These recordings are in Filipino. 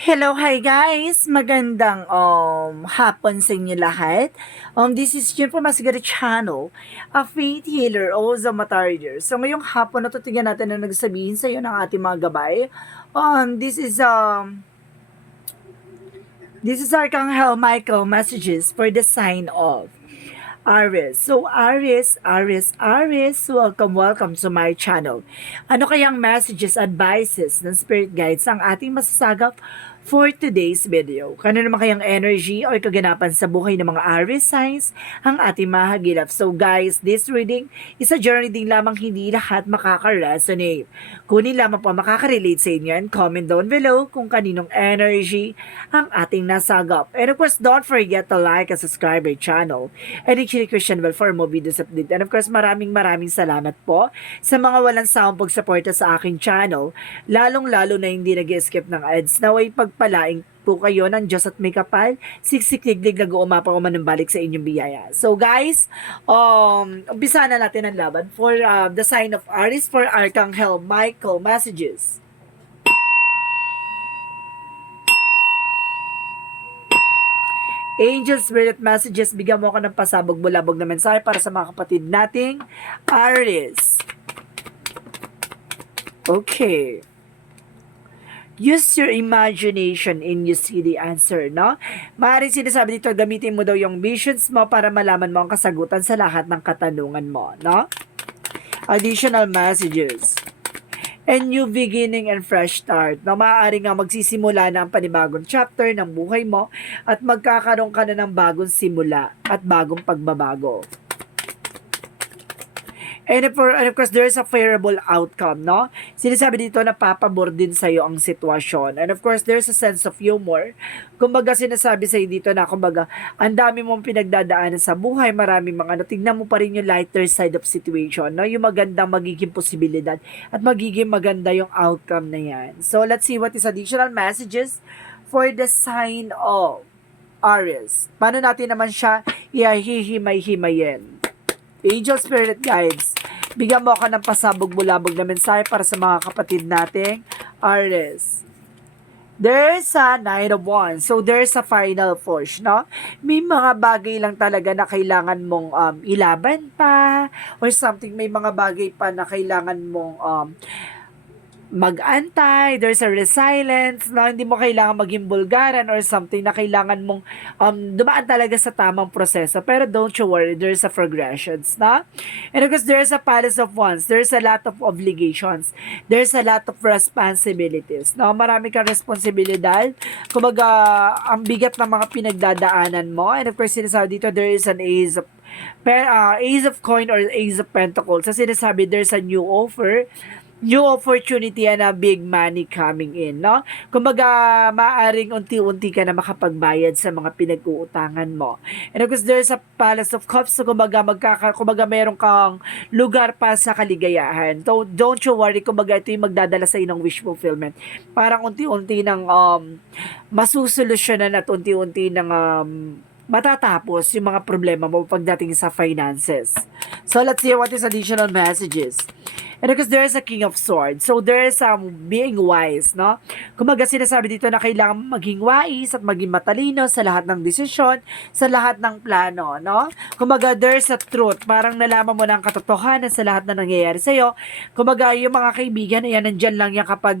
Hello, hi guys! Magandang hapon sa inyo lahat. This is Jim from Masigari Channel, a faith healer, also matarder. So ngayong hapon natutigyan natin na nagsabihin sa iyo ng ating mga gabay. This is Archangel Michael messages for the sign of Aries. So Aries, welcome to my channel. Ano kayang messages, advices ng spirit guides ang ating masasagap for today's video? Kano naman kayang energy o kaganapan sa buhay ng mga Aries signs ang ating mahagilap? So guys, this reading is a journey din lamang, hindi lahat makaka-resonate. Kunin lamang po makaka-relate sa inyo and comment down below kung kaninong energy ang ating nasagap. And of course, don't forget to like and subscribe our channel and i-click Christian Bell for more videos update. And of course, maraming salamat po sa mga walang sawang pagsuporta sa aking channel, lalong-lalo na hindi nag-skip ng ads. Naway pagpalaing po kayo ng Diyos at may kapal, siksik-liglig nag-uumapaw man ng balik sa inyong biyaya. So guys, umpisa na natin ang laban for the sign of Aries for Archangel Michael messages. Angel Spirit Messages, bigyan mo ako ng pasabog-bulabog na mensahe para sa mga kapatid nating Aries. Okay. Use your imagination and you see the answer, no? Maaaring sinasabi dito, gamitin mo daw yung visions mo para malaman mo ang kasagutan sa lahat ng katanungan mo, no? Additional messages. A new beginning and fresh start. Na maaari nga magsisimula na ang panibagong chapter ng buhay mo at magkakaroon ka na ng bagong simula at bagong pagbabago. And of course, there is a favorable outcome, no? Sinasabi dito na papabor din sa'yo ang sitwasyon. And of course, there's a sense of humor. Kumbaga, sinasabi sa'yo dito na, kumbaga, ang dami mong pinagdadaanan sa buhay, maraming mga, tingnan mo pa rin yung lighter side of situation, no? Yung magandang magiging posibilidad at magiging maganda yung outcome na yan. So, let's see what is additional messages for the sign of Aries. Paano natin naman siya ihihimay-himayin? Angel Spirit Guides, bigyan mo ako ng pasabog-bulabog na mensahe para sa mga kapatid nating Aries. There's a Knight of Wands. So, there's a final push, no? May mga bagay lang talaga na kailangan mong ilaban pa or something. May mga bagay pa na kailangan mong mag-antay, there's a resilience, na hindi mo kailangan maging bulgaran or something na kailangan mong dumaan talaga sa tamang proseso. Pero don't you worry, there's a progressions, na? And of course, there's a palace of wands, there's a lot of obligations, there's a lot of responsibilities, no? Marami kang responsibilidad, kumbaga, ang bigat ng mga pinagdadaanan mo. And of course, sinasabi dito, there is an ace of coin or ace of pentacles. Sa sinasabi, there's a new opportunity and a big money coming in, no? Kumbaga, maaring unti-unti ka na makapagbayad sa mga pinag-uutangan mo. And of course, there's a palace of cups, so kumbaga, meron kang lugar pa sa kaligayahan. So, don't you worry, kumbaga, ito yung magdadala sa inong wish fulfillment. Parang unti-unti ng masusolusyonan at unti-unti ng matatapos yung mga problema mo pagdating sa finances. So, let's see what is additional messages. And because there is a King of Swords. So, there is being wise, no? Kumaga sinasabi dito na kailangan maging wise at maging matalino sa lahat ng desisyon, sa lahat ng plano, no? Kumaga, there's a truth. Parang nalaman mo na ang katotohanan sa lahat na nangyayari sa'yo. Kumaga, yung mga kaibigan, ayan, nandyan lang yan kapag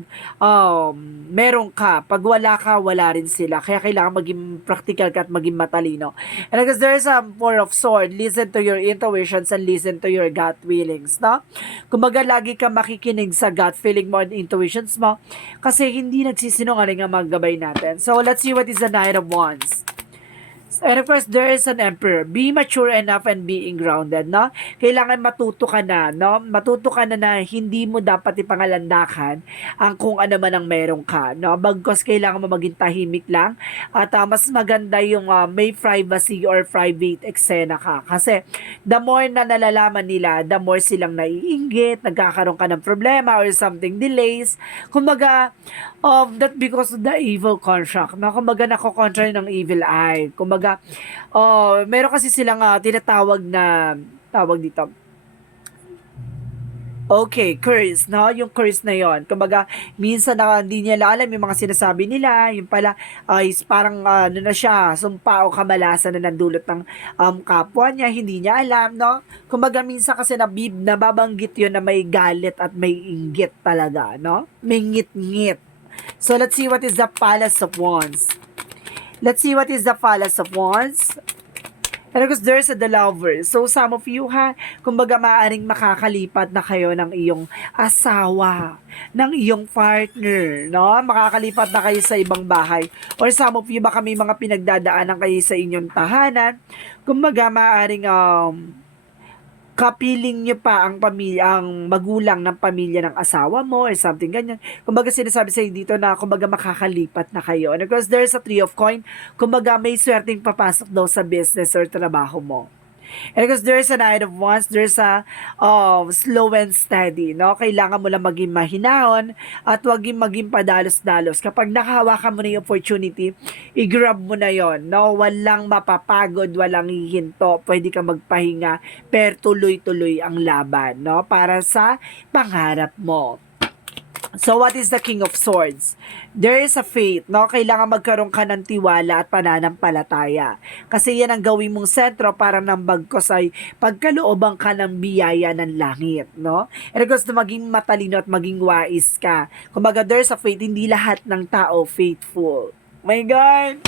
meron ka. Pag wala ka, wala rin sila. Kaya kailangan maging practical ka at maging matalino. And because there is a Four of Swords, listen to your intuitions and listen to your gut feelings, no? Kumaga, lagi ka makikinig sa gut feeling mo and intuitions mo kasi hindi nagsisinungaling ang mga gabay natin. So, let's see what is the Knight of Wands. And of course, there is an emperor. Be mature enough and being grounded, no? Kailangan matuto ka na, no? Matuto ka na hindi mo dapat ipangalandakan ang kung ano man ang meron ka, no? Bagkos kailangan mo maging tahimik lang at mas maganda yung may privacy or private eksena ka. Kasi the more na nalalaman nila, the more silang naiinggit, nagkakaroon ka ng problema or something delays. Kumbaga, that because of the evil contract, no? Kumbaga, nakokontra ng evil eye. Kumbaga, meron kasi silang tinatawag na tawag dito Okay, curse, no? Yung curse na yon. Kumbaga, minsan na hindi niya alam yung mga sinasabi nila, yung pala ay parang ano na siya, sumpa o kamalasan na nandulot ng kapwa niya, hindi niya alam, no? Kumbaga, minsan kasi nababanggit yun na may galit at may inggit talaga, no? May ngit-ngit. So, let's see what is the Palace of Wands. Let's see what is the Palace of Wands. And because there's the lover. So, some of you ha, kumbaga maaring makakalipat na kayo ng iyong asawa, ng iyong partner, no? Makakalipat na kayo sa ibang bahay. Or some of you, baka may mga pinagdadaanan kayo sa inyong tahanan. Kumbaga maaring kapiling nyo pa ang pamilya, ang magulang ng pamilya ng asawa mo or something ganyan. Kumbaga sinasabi sa'yo dito na kumbaga makakalipat na kayo. And of course, there's a three of coin. Kumbaga may swerteng papasok daw sa business or trabaho mo. And because there's a Knight of Wands, there's a slow and steady, no? Kailangan mo lang maging mahinahon at wag maging padalos-dalos. Kapag nakahawakan mo na yung opportunity, i-grab mo na yon, no? Walang mapapagod, walang hihinto, pwede ka magpahinga, pero tuloy-tuloy ang laban, no? Para sa pangarap mo. So, what is the King of Swords? There is a faith, no? Kailangan magkaroon ka ng tiwala at pananampalataya. Kasi yan ang gawin mong sentro para nang bagkos ay pagkalooban ka ng biyaya ng langit, no? And of course, maging matalino at maging wais ka. Kumbaga, there's a faith, hindi lahat ng tao faithful. My God!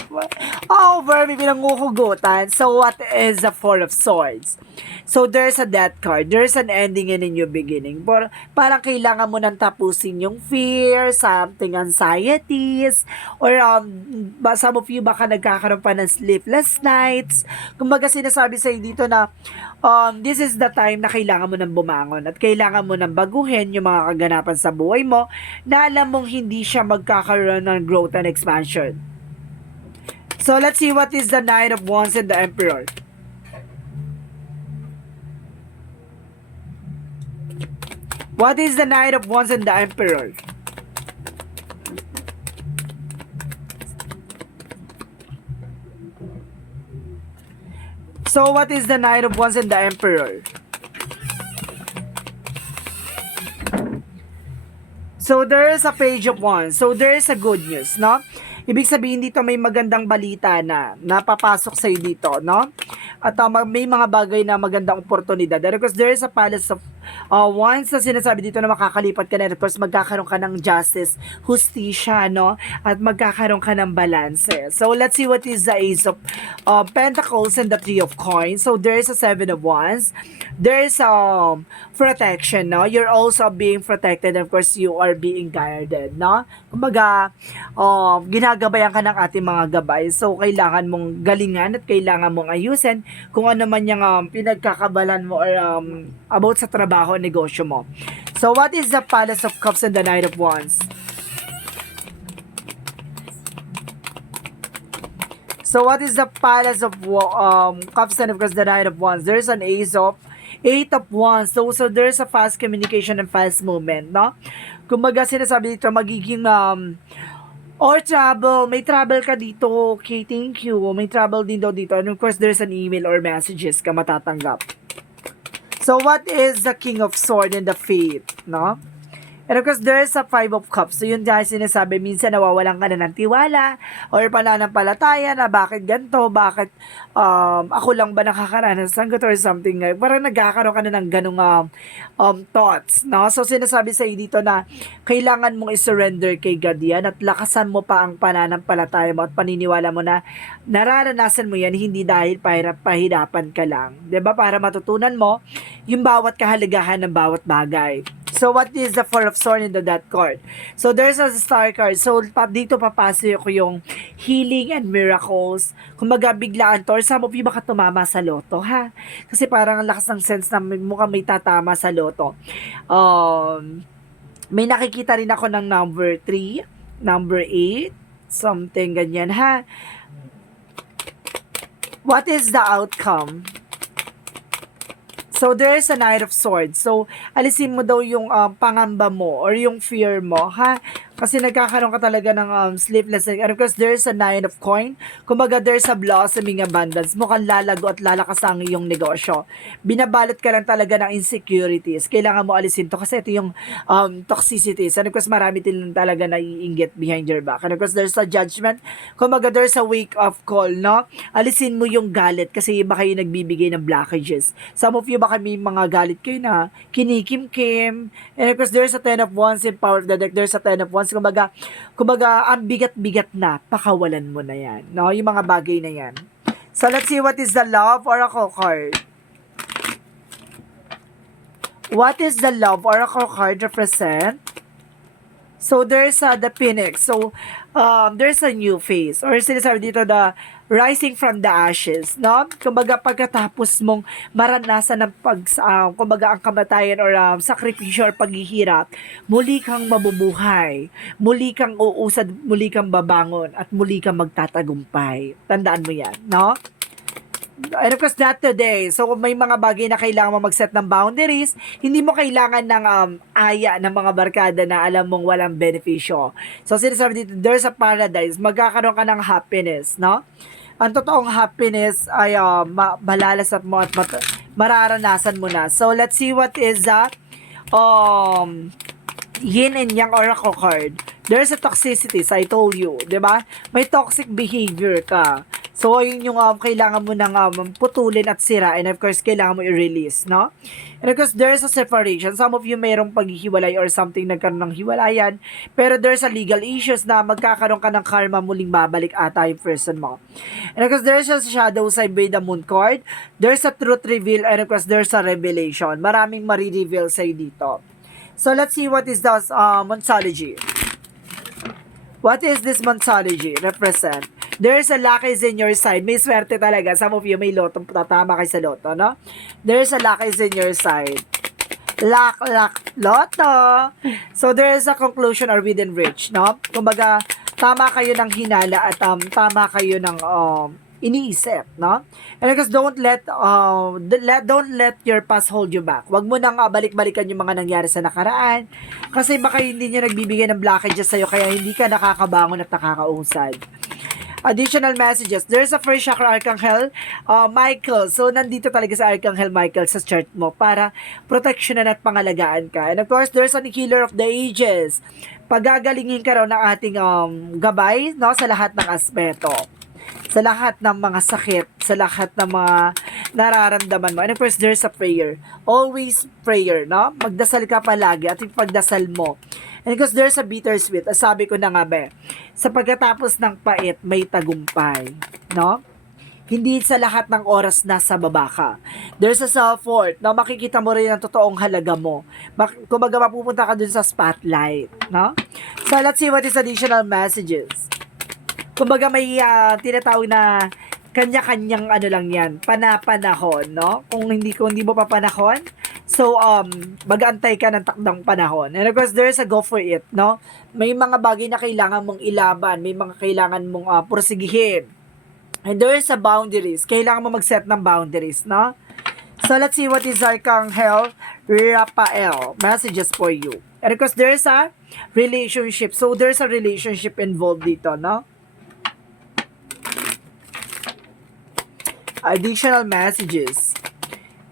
Oh, Vermi, pinanguhugutan. So, what is the Four of Swords? So, there's a death card. There's an ending and a new beginning. Parang kailangan mo nang tapusin yung fear, something anxieties, or some of you baka nagkakaroon pa ng sleepless nights. Kumbaga sinasabi sa'yo dito na this is the time na kailangan mo nang bumangon at kailangan mo nang baguhin yung mga kaganapan sa buhay mo na alam mong hindi siya magkakaroon ng growth and expansion. So, let's see what is the Knight of Wands and the Emperor. What is the Knight of Wands and the Emperor? So, what is the Knight of Wands and the Emperor? So, there is a Page of Wands. So, there is a good news, no? Ibig sabihin dito may magandang balita na napapasok sa'yo dito, no? At may mga bagay na magandang oportunidad. Because there is a Palace of Wands na sinasabi dito na makakalipat ka na. Of course, magkakaroon ka ng justice, justisya, no? At magkakaroon ka ng balance. So, let's see what is the Ace of Pentacles and the Three of Coins. So, there is a Seven of Wands. There is protection, no? You're also being protected. Of course, you are being guarded, no? Kumbaga, ginagabayan ka ng ating mga gabay. So, kailangan mong galingan at kailangan mong ayusin kung ano man yung pinagkakabalan mo or about sa trabaho o negosyo mo. So, what is the Palace of Cups and the Knight of Wands? So, what is the Palace of Cups and of course the Knight of Wands? There's an Eight of Wands. So, there's a fast communication and fast movement, no? Kumbaga, sinasabi dito, magiging or travel. May travel ka dito. Okay, thank you. May travel din daw dito. And of course, there's an email or messages ka matatanggap. So, what is the King of Swords and the Faith, no? And of course, there's a Five of Cups. So, yun guys, sinasabi, minsan nawawalan ka na ng tiwala or pananampalataya na bakit ganito, bakit ako lang ba nakakaranas ng ganito or something. Parang nagkakaroon ka na ng ganung thoughts, no? So, sinasabi sa dito na kailangan mong i-surrender kay God yan at lakasan mo pa ang pananampalataya mo at paniniwala mo na nararanasan mo yan hindi dahil pahirapan ka lang. 'Di ba? Para matutunan mo yung bawat kahalagahan ng bawat bagay. So, what is the Four of Swords in the Death card? So, there's a Star card. So, dito papasok ko yung healing and miracles. Kumbaga, biglaan to. Or some of you baka tumama sa loto, ha? Kasi parang ang lakas ng sense na mukhang may tatama sa loto. May nakikita rin ako ng number 3, number 8, something ganyan, ha? What is the outcome? So, there is a Knight of Swords. So, alisin mo daw yung pangamba mo or yung fear mo, ha? Kasi nagkakaroon ka talaga ng sleepless night. And of course, there's a nine of coin. Kumbaga, there's a blossoming abundance. Mukhang lalago at lalakas ang iyong negosyo. Binabalot ka lang talaga ng insecurities. Kailangan mo alisin to kasi ito yung toxicities. And of course, marami din talaga naiinggit behind your back. And of course, there's a judgment. Kumbaga, there's a wake-up call, no? Alisin mo yung galit kasi iba kayo nagbibigay ng blockages. Some of you baka may mga galit kayo na kinikim-kim. And of course, there's a 10 of wands in power of the deck. There's a 10 of wands. Kumbaga, ang bigat-bigat na, pakawalan mo na yan. No? Yung mga bagay na yan. So, let's see what is the love oracle card. What is the love oracle card represent? So, there's the phoenix. So, there's a new phase. Or sinasabi dito, the rising from the ashes, no? Kumbaga, pagkatapos mong maranasan ng kumbaga, ang kamatayan or sakripisyo or paghihirap, muli kang mabubuhay, muli kang uusad, muli kang babangon, at muli kang magtatagumpay. Tandaan mo yan, no? And of course, not today. So, kung may mga bagay na kailangan mo mag-set ng boundaries, hindi mo kailangan ng aya ng mga barkada na alam mong walang benepisyo. So, sinasabi dito, there's a paradise. Magkakaroon ka ng happiness, no? Ang totoong happiness ay malalasap mo at mararanasan mo na. So, let's see what is that. Yin and Yang oracle card. There's a toxicity, I told you, 'di ba? May toxic behavior ka. So, ayun yung kailangan mo nang putulin at sirain. Of course, kailangan mo i-release, no? And of course, there's a separation. Some of you mayroong paghihiwalay or something nagkaroon ng hiwalayan. Pero there's a legal issues na magkakaroon ka ng karma, muling babalik ata yung person mo. And of course, there's a shadow side by the moon card. There's a truth reveal. And of course, there's a revelation. Maraming marireveal sa'yo dito. So, let's see what is the Monsology. What is this Monsology represent? There's a luck is in your side. May swerte talaga. Some of you may loto. Tatama kayo sa loto, no? There's a luck is in your side. Luck, loto. So, there is a conclusion or within reach, no? Kumbaga, tama kayo ng hinala at tama kayo ng iniisip, no? And because don't let your past hold you back. Huwag mo nang balik-balikan yung mga nangyari sa nakaraan kasi baka hindi niya nagbibigay ng blockages sa'yo kaya hindi ka nakakabangon at nakakausad. Additional messages. There's a first chakra Archangel Michael. So, nandito talaga sa Archangel Michael sa chart mo para proteksyonan at pangalagaan ka. And of course, there's a healer of the ages. Pagagalingin ka raw ng ating gabay, no, sa lahat ng aspeto. Sa lahat ng mga sakit, sa lahat ng mga nararamdaman mo. And of course, there's a prayer. Always prayer, no? Magdasal ka palagi at yung pagdasal mo. And because there's a bittersweet, sabi ko na nga sa pagkatapos ng pait, may tagumpay, no? Hindi sa lahat ng oras nasa baba ka. There's a self-worth, no? Makikita mo rin ang totoong halaga mo. Kumbaga, mapupunta ka dun sa spotlight, no? So, let's see what is additional messages. Kumbaga, may tinatawag na kanya-kanyang ano lang yan, panahon, no? Kung hindi mo pa panahon, so, mag-antay ka ng takdang panahon. And of course, there's a go for it, no? May mga bagay na kailangan mong ilaban, may mga kailangan mong pursigihin. And there's a boundaries. Kailangan mo mag-set ng boundaries, no? So, let's see what is Archangel Raphael. Messages for you. And of course, there's a relationship. So, there's a relationship involved dito, no? Additional messages.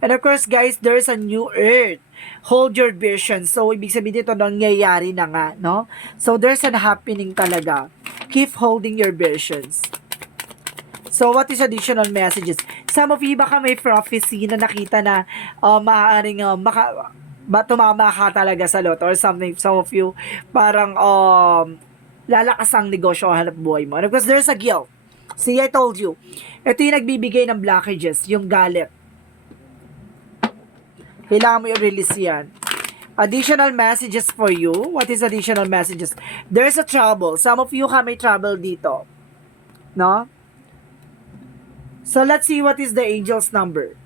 And of course, guys, there's a new earth. Hold your vision. So, ibig sabihin dito, nangyayari na nga, no? So, there's an happening talaga. Keep holding your visions. So, what is additional messages? Some of you, baka may prophecy na nakita na maaaring tumama ka talaga sa lot or something. Some of you, parang lalakas ang negosyo o hanap buhay mo. And of course, there's a guilt. See, I told you. Ito yung nagbibigay ng blockages, yung galit. Kailangan mo i-release yan. Additional messages for you. What is additional messages? There's a trouble. Some of you may trouble dito. No? So, let's see what is the angel's number.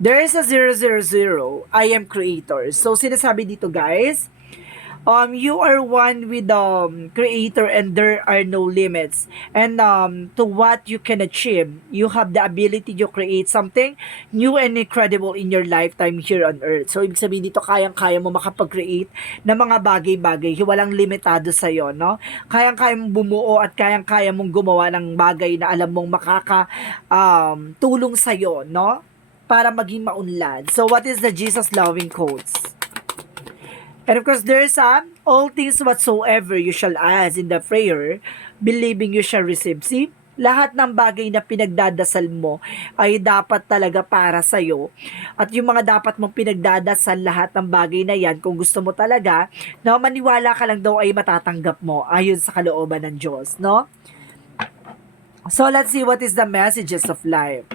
There is a 000. I am creator. So, sinasabi dito, guys, You are one with the creator, and there are no limits. And to what you can achieve, you have the ability to create something new and incredible in your lifetime here on earth. So ibig sabihin dito, kayang-kaya mo makapag-create ng mga bagay-bagay, walang limitado sa iyo, no? Kayang-kaya mong bumuo at kayang-kaya mong gumawa ng bagay na alam mong tulong sa iyo, no? Para maging maunlad. So what is the Jesus loving quotes? And of course, there's all things whatsoever you shall ask in the prayer, believing you shall receive. See, lahat ng bagay na pinagdadasal mo ay dapat talaga para sa'yo. At yung mga dapat mong pinagdadasal, lahat ng bagay na yan, kung gusto mo talaga, na maniwala ka lang daw ay matatanggap mo ayon sa kalooban ng Diyos, no? So, let's see what is the messages of life.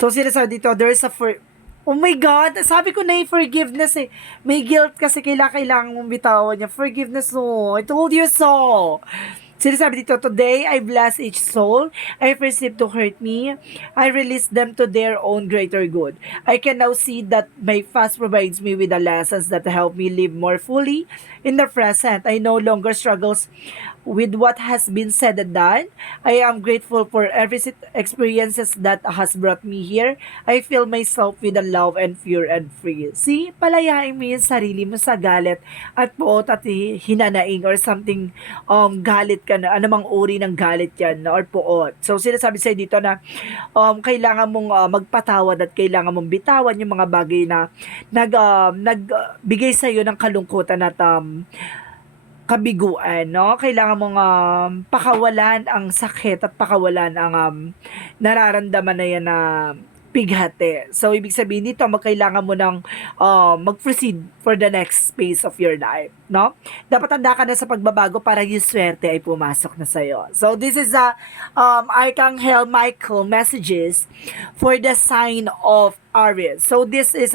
So, sinasabi dito, there's a oh my God, sabi ko na yung forgiveness eh. May guilt kasi kailangan mong bitawan niya. Forgiveness, no. I told you so. Sinasabi dito, today I bless each soul I perceive to hurt me. I release them to their own greater good. I can now see that my fast provides me with the lessons that help me live more fully in the present. I no longer struggles with what has been said and done. I am grateful for every experiences that has brought me here. I feel myself with the love and pure and free. See, palayain mo yung sarili mo sa galit at poot at hinanaing or something, galit ka na, anumang uri ng galit yan or poot. So, sinasabi sa'yo dito na kailangan mong magpatawad at kailangan mong bitawan yung mga bagay na nagbigay sa'yo ng kalungkutan at kabiguan, no? Kailangan mong pakawalan ang sakit at pakawalan ang nararamdaman na yan na pighati. So, ibig sabihin dito, magkailangan mo ng mag-proceed for the next phase of your life, no? Dapat handa ka na sa pagbabago para yung swerte ay pumasok na sa'yo. So, this is the Archangel Michael messages for the sign of Aries. So, this is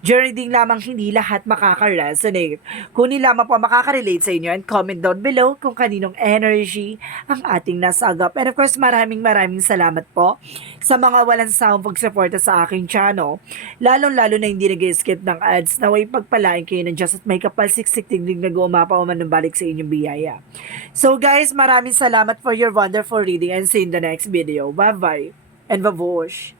journey din lamang, hindi lahat makaka-resonate. Kung hindi lamang po makaka-relate sa inyo, and comment down below kung kaninong energy ang ating nasagap. And of course, maraming salamat po sa mga walang sawang pagsuporta sa aking channel. Lalong-lalo na hindi nag-skip ng ads, na way pagpalain kayo ng Diyos at may kapalsiksik tiglig na gumapa o manumbalik sa inyong biyaya. So guys, maraming salamat for your wonderful reading and see you in the next video. Bye-bye and babush!